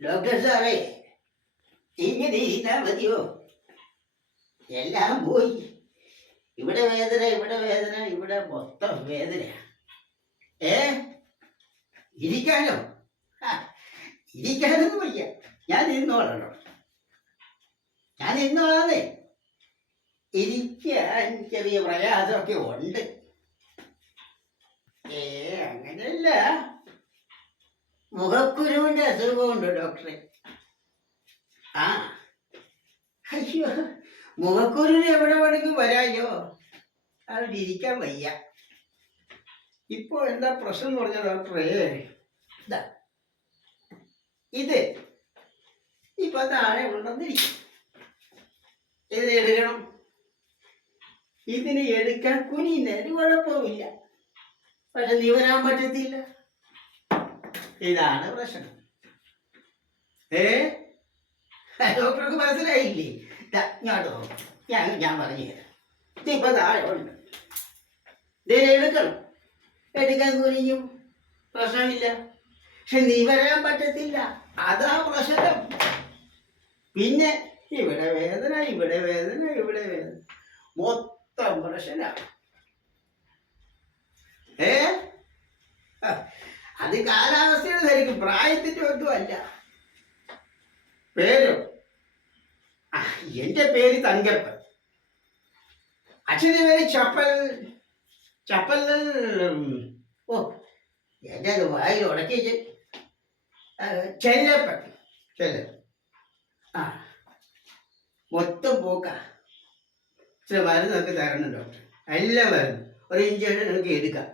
Doctor സാറേ, ഇങ്ങനെ ഇരുന്നാ മതിയോ? എല്ലാം പോയി. ഇവിടെ വേദന, ഇവിടെ വേദന, ഇവിടെ മൊത്തം വേദന. ഏ ഇരിക്കാനോ? ഇരിക്കാനൊന്നും വയ്യ. ഞാൻ ഇരുന്നോളാം. ഞാൻ ഇരുന്നോളാന്നേ. ഇരിക്കാൻ ചെറിയ പ്രയാസമൊക്കെ ഉണ്ട്. അങ്ങനെയല്ല, മുഖക്കുരുവിന്റെ അസുഖമുണ്ട് ഡോക്ടറെ. ആ അയ്യോ, മുഖക്കുരുവിന് എവിടെ വേണമെങ്കിൽ വരായോ? അവിടെ ഇരിക്കാൻ വയ്യ. ഇപ്പോ എന്താ പ്രശ്നം എന്ന് പറഞ്ഞ ഡോക്ടറെ, ഇത് ഇപ്പൊ താഴെ ഉണ്ടെന്നിരിക്കും. ഇത് എടുക്കണം. ഇതിന് എടുക്കാൻ കുനിയുന്നതിന് കുഴപ്പമില്ല, പക്ഷെ നിവരാൻ പറ്റത്തില്ല. ഇതാണ് പ്രശ്നം. ഡോക്ടർക്ക് മനസ്സിലായില്ലേ? ഇങ്ങോട്ടോ, ഞാൻ പറഞ്ഞു തരാം. ഇപ്പൊ താഴെ ഉണ്ട്. ഇതിനെ എടുക്കണം. എടുക്കാൻ കുനിയും, പ്രശ്നമില്ല, പക്ഷെ നിവരാൻ പറ്റത്തില്ല. അതാ പ്രശ്നം. പിന്നെ ഇവിടെ വേദന, ഇവിടെ വേദന, ഇവിടെ വേദന, മൊത്തം പ്രശ്നമാണ്. അത് കാലാവസ്ഥയുടെ ധരിക്കും, പ്രായത്തിന്റെ ഒന്നും അല്ല. പേരോ? എന്റെ പേര് തങ്കപ്പൻ. അച്ഛൻ്റെ പേര് ചപ്പൽ. ചപ്പൽ. ഓ, എന്റെ വായിൽ ഉടക്കിച്ച് ചെല്ലപ്പൻ. ചെല്ലപ്പൻ. ആ, മൊത്തം പോക്ക. ഇച്ചിരി മരുന്നൊക്കെ തരണം ഡോക്ടർ. എല്ലാം മരുന്ന്, ഒരു ഇഞ്ചക്ഷൻ ഒക്കെ എടുക്കാം.